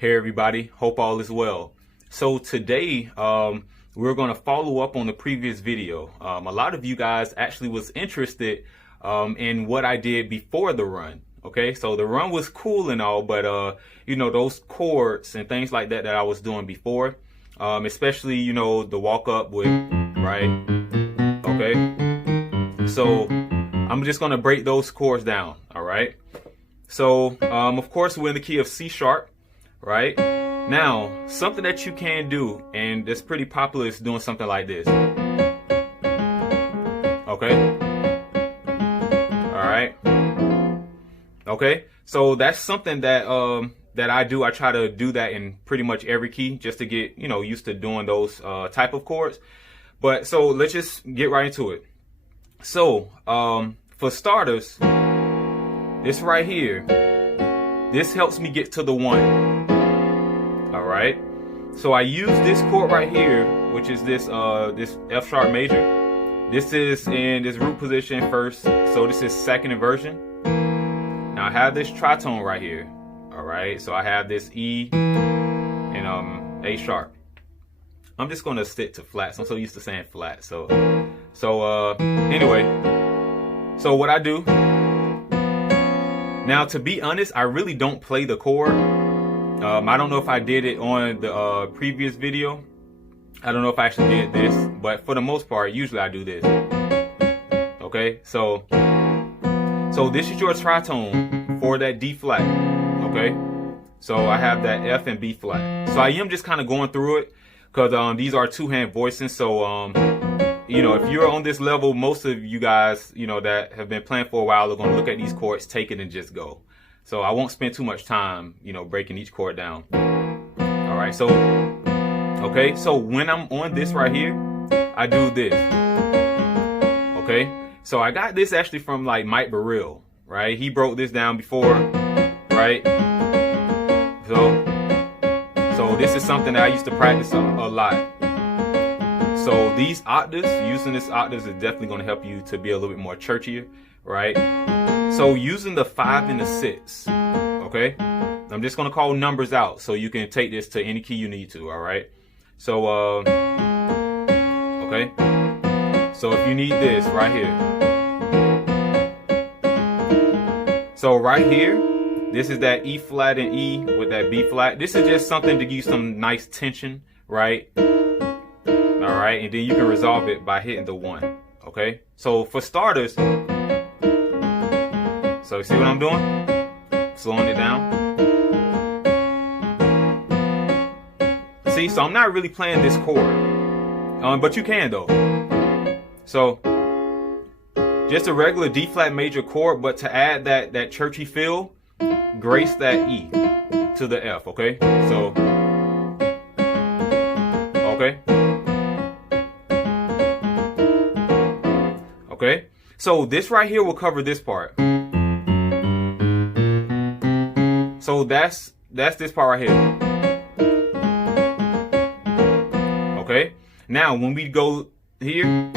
Hey everybody, hope all is well. So today we're going to follow up on the previous video. A lot of you guys actually was interested in what I did before the run. Okay, so the run was cool and all, but you know, those chords and things like that I was doing before, especially, you know, the walk up with, right? Okay, so I'm just going to break those chords down. All right, so of course we're in the key of C sharp. Right now, something that you can do, and that's pretty popular, is doing something like this. Okay. All right. Okay. So that's something that that I do. I try to do that in pretty much every key, just to get, you know, used to doing those type of chords. But so let's just get right into it. So for starters, this right here, this helps me get to the one. All right, so I use this chord right here, which is this this F sharp major. This is in this root position first, so this is second inversion. Now I have this tritone right here. All right, so I have this E and A sharp. I'm just gonna stick to flats. I'm so used to saying flat. So anyway, so what I do now, to be honest, I really don't play the chord. I don't know if I did it on the previous video. I don't know if I actually did this, but for the most part, usually I do this. Okay, so this is your tritone for that D flat. Okay, so I have that F and B flat. So I am just kind of going through it because these are two-hand voicings. So you know, if you're on this level, most of you guys, you know, that have been playing for a while are going to look at these chords, take it, and just go. So I won't spend too much time, you know, breaking each chord down. All right, so, okay, so when I'm on this right here, I do this. Okay, so I got this actually from like Mike Burrell, right? He broke this down before, right? So this is something that I used to practice a lot. So these octaves, using this octaves is definitely going to help you to be a little bit more churchier, right? So using the 5 and the 6, okay? I'm just going to call numbers out so you can take this to any key you need to, all right? So, okay? So if you need this right here. So right here, this is that E flat and E with that B flat. This is just something to give you some nice tension, right? All right, and then you can resolve it by hitting the 1, okay? So for starters, so see what I'm doing? Slowing it down. See, so I'm not really playing this chord, but you can though. So just a regular D flat major chord, but to add that churchy feel, grace that E to the F, okay? So, okay. Okay, so this right here will cover this part. So that's this part right here. Okay, now when we go here,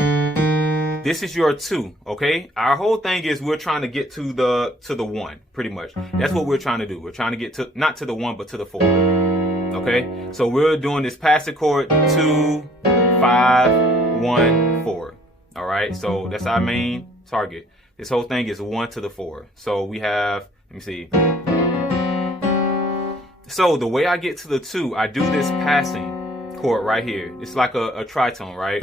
this is your 2. Okay, our whole thing is we're trying to get to the 1, pretty much. That's what we're trying to do. We're trying to get to not to the 1 but to the 4. Okay, so we're doing this passive chord 2, 5, 1, 4. All right, so that's our main target. This whole thing is 1 to the 4. So we have, let me see. So the way I get to the 2, I do this passing chord right here. It's like a tritone, right?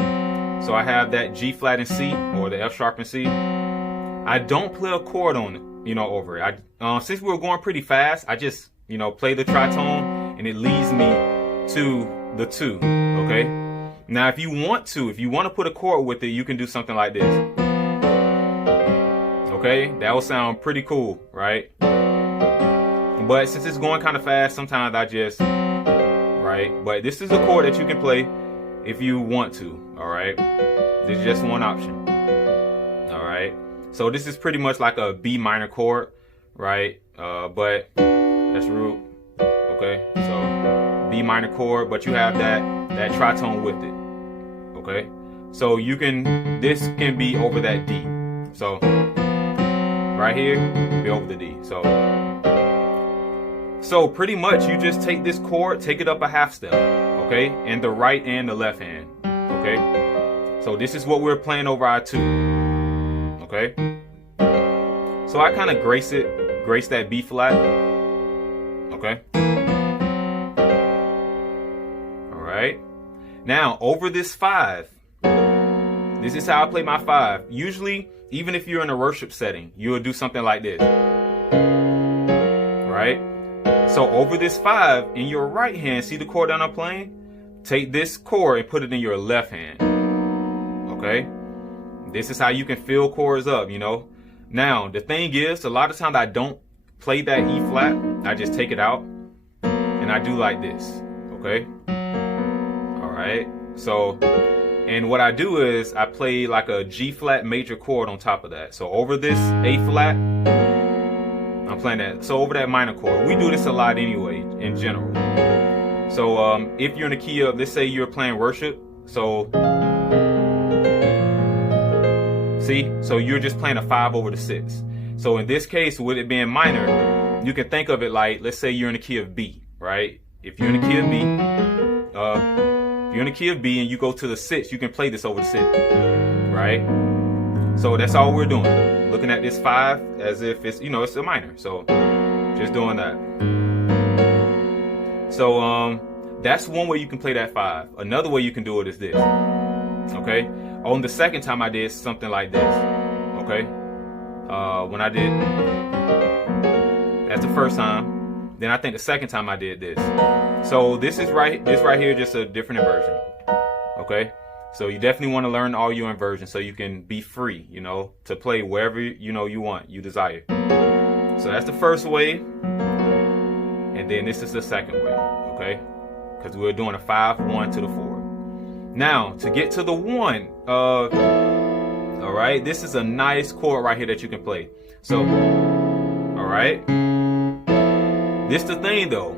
So I have that G flat and C, or the F sharp and C. I don't play a chord on it, you know, over it. Since we were going pretty fast, I just, you know, play the tritone and it leads me to the 2, okay? Now, if you want to put a chord with it, you can do something like this. Okay, that will sound pretty cool, right? But since it's going kind of fast, sometimes I just, right? But this is a chord that you can play if you want to, all right? This is just one option, all right? So this is pretty much like a B minor chord, right? But that's root, okay? So B minor chord, but you have that tritone with it. Okay, so you can, this can be over that D. So right here, be over the D. So So pretty much you just take this chord, take it up a half step, okay? In the right and the left hand, okay? So this is what we're playing over our 2, okay? So I kind of grace that B flat, okay? All right. Now over this 5, this is how I play my 5. Usually, even if you're in a worship setting, you will do something like this, right? So over this 5, in your right hand, see the chord that I'm playing? Take this chord and put it in your left hand, okay? This is how you can fill chords up, you know? Now, the thing is, a lot of times I don't play that E flat. I just take it out and I do like this, okay? All right, so, and what I do is I play like a G flat major chord on top of that. So over this A flat, I'm playing that. So over that minor chord, we do this a lot anyway, in general. So if you're in the key of, let's say you're playing worship, so see, so you're just playing a 5 over the 6. So in this case, with it being minor, you can think of it like, let's say you're in the key of B, right? If you're in the key of B, if you're in the key of B and you go to the 6, you can play this over the 6, right? So that's all we're doing. Looking at this 5 as if it's, you know, it's a minor. So just doing that. So that's one way you can play that 5. Another way you can do it is this. Okay. On the second time I did something like this. Okay. When I did, that's the first time. Then I think the second time I did this. So this right here, just a different inversion. Okay. So you definitely want to learn all your inversions so you can be free, you know, to play wherever you know you want, you desire. So that's the first way, and then this is the second way, okay? Because we're doing a 5, 1 to the 4. Now to get to the 1, all right, this is a nice chord right here that you can play. So, all right, this the thing though.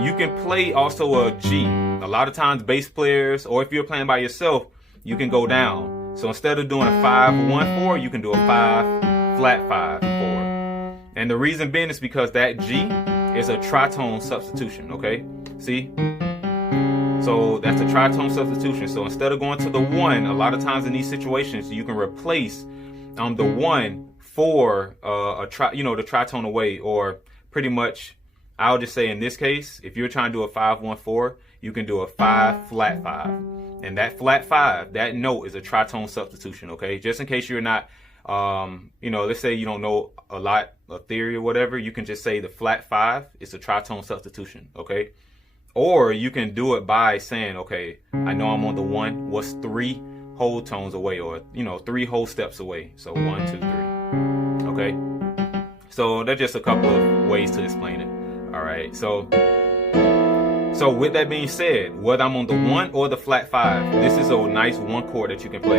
You can play also a G. A lot of times bass players, or if you're playing by yourself, you can go down. So instead of doing a 5, 1, 4, you can do a 5, flat 5, 4. And the reason being is because that G is a tritone substitution, okay? See? So that's a tritone substitution. So instead of going to the 1, a lot of times in these situations, you can replace the 1 for the tritone away, or pretty much, I'll just say in this case, if you're trying to do a 5, 1, 4, you can do a 5, flat 5. And that flat 5, that note is a tritone substitution, okay? Just in case you're not, let's say you don't know a lot of theory or whatever, you can just say the flat 5 is a tritone substitution, okay? Or you can do it by saying, okay, I know I'm on the 1, what's 3 whole tones away, or, 3 whole steps away? So 1, 2, 3, okay? So that's just a couple of ways to explain it. All right, so with that being said, whether I'm on the 1 or the flat 5, this is a nice 1 chord that you can play.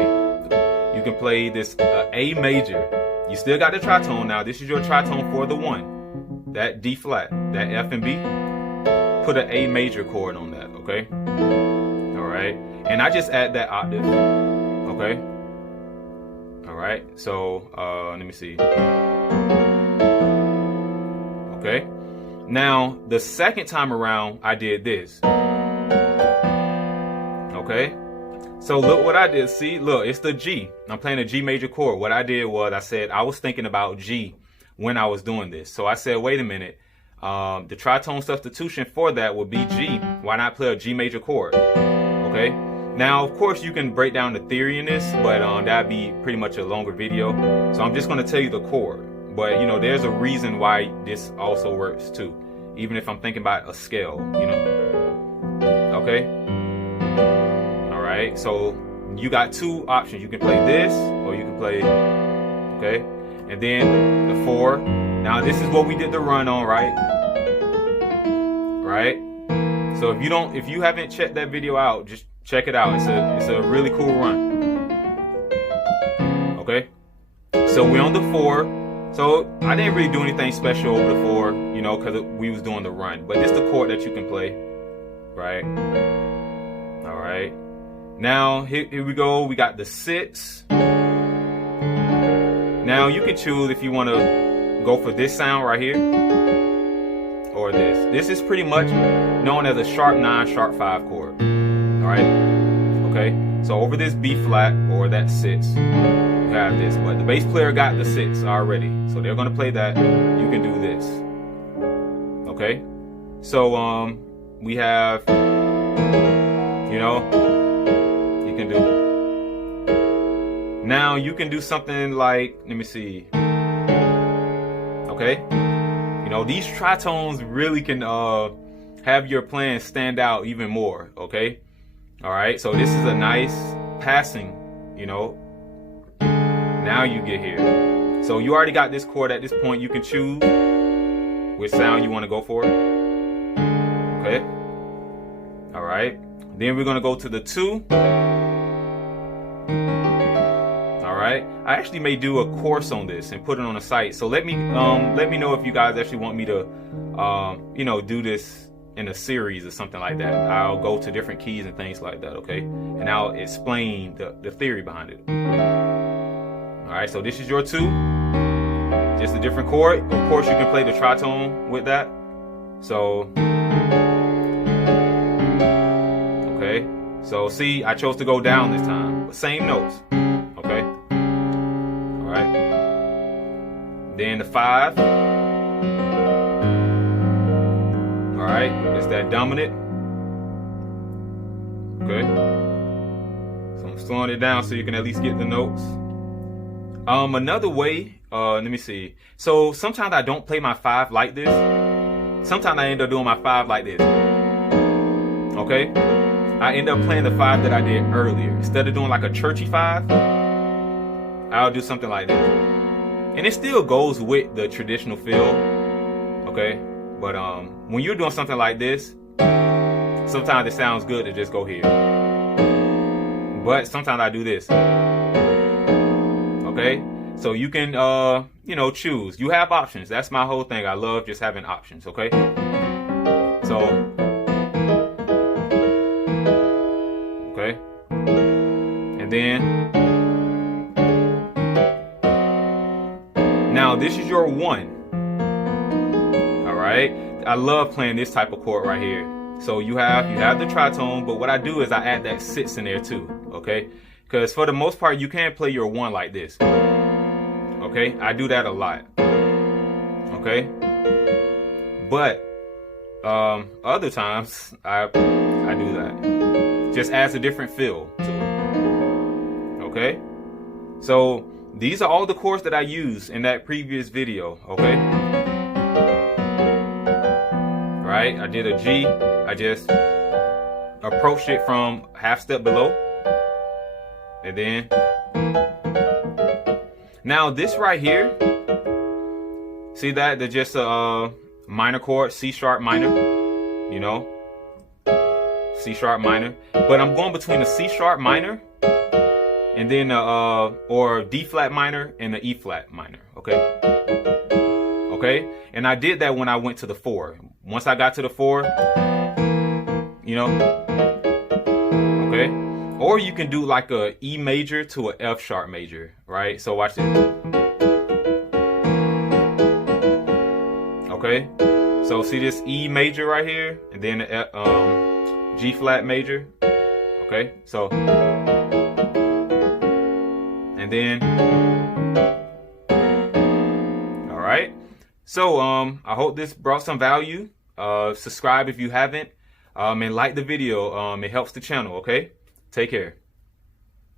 You can play this A major. You still got the tritone now. This is your tritone for the 1. That D flat, that F and B. Put an A major chord on that, okay? All right, and I just add that octave, okay? All right, so let me see. Okay. Now, the second time around, I did this. Okay. So look what I did. See, look, it's the G. I'm playing a G major chord. What I did was I was thinking about G when I was doing this. So I said, wait a minute. The tritone substitution for that would be G. Why not play a G major chord? Okay. Now, of course, you can break down the theory in this, but that'd be pretty much a longer video. So I'm just going to tell you the chord. But, there's a reason why this also works too. Even if I'm thinking about a scale, Okay? All right. So you got 2 options. You can play this or you can play, okay? And then the 4. Now, this is what we did the run on, right? Right? So if you haven't checked that video out, just check it out. It's a really cool run. Okay? So we're on the 4. So I didn't really do anything special over the 4, because we was doing the run. But this is the chord that you can play, right? All right. Now here we go. We got the 6. Now you can choose if you want to go for this sound right here. or this. This is pretty much known as a sharp 9, sharp 5 chord. All right. Okay. So over this B flat or that 6, you have this, but the bass player got the 6 already, so they're gonna play that. You can do this. Okay. So we have, you know, you can do. Now you can do something like, let me see. Okay. You know, these tritones really can have your playing stand out even more. Okay. All right. So this is a nice passing, you know. Now you get here. So you already got this chord at this point. You can choose which sound you want to go for. Okay. All right. Then we're going to go to the 2. All right. I actually may do a course on this and put it on the site. So let me know if you guys actually want me to you know, do this in a series or something like that. I'll go to different keys and things like that, okay? And I'll explain the theory behind it. All right, so this is your 2. Just a different chord. Of course, you can play the tritone with that. So, okay. So see, I chose to go down this time, but same notes, okay? All right. Then the 5. All right, it's that dominant. Okay. So I'm slowing it down so you can at least get the notes. Another way, let me see. So sometimes I don't play my 5 like this. Sometimes I end up doing my 5 like this. Okay. I end up playing the 5 that I did earlier. Instead of doing like a churchy 5, I'll do something like this. And it still goes with the traditional feel. Okay. But when you're doing something like this, sometimes it sounds good to just go here. But sometimes I do this. Okay? So you can, you know, choose. You have options. That's my whole thing. I love just having options. Okay? So, okay. And then, now this is your 1. Right? I love playing this type of chord right here. So you have the tritone, but what I do is I add that 6 in there too. Okay? Because for the most part, you can't play your 1 like this. Okay? I do that a lot. Okay? But other times I do that. Just adds a different feel to it. Okay? So these are all the chords that I used in that previous video. Okay? Right? I did a G. I just approached it from half step below. And then now this right here, see that? They're just a minor chord, C sharp minor, you know, C sharp minor. But I'm going between the C sharp minor and then or D flat minor and the E flat minor. Okay. Okay. And I did that when I went to the 4. Once I got to the 4, you know, okay. Or you can do like a E major to a F sharp major, right? So watch this. Okay. So see this E major right here, and then the G flat major. Okay. So, and then, all right. So I hope this brought some value. Subscribe if you haven't, and like the video. It helps the channel. Okay, take care.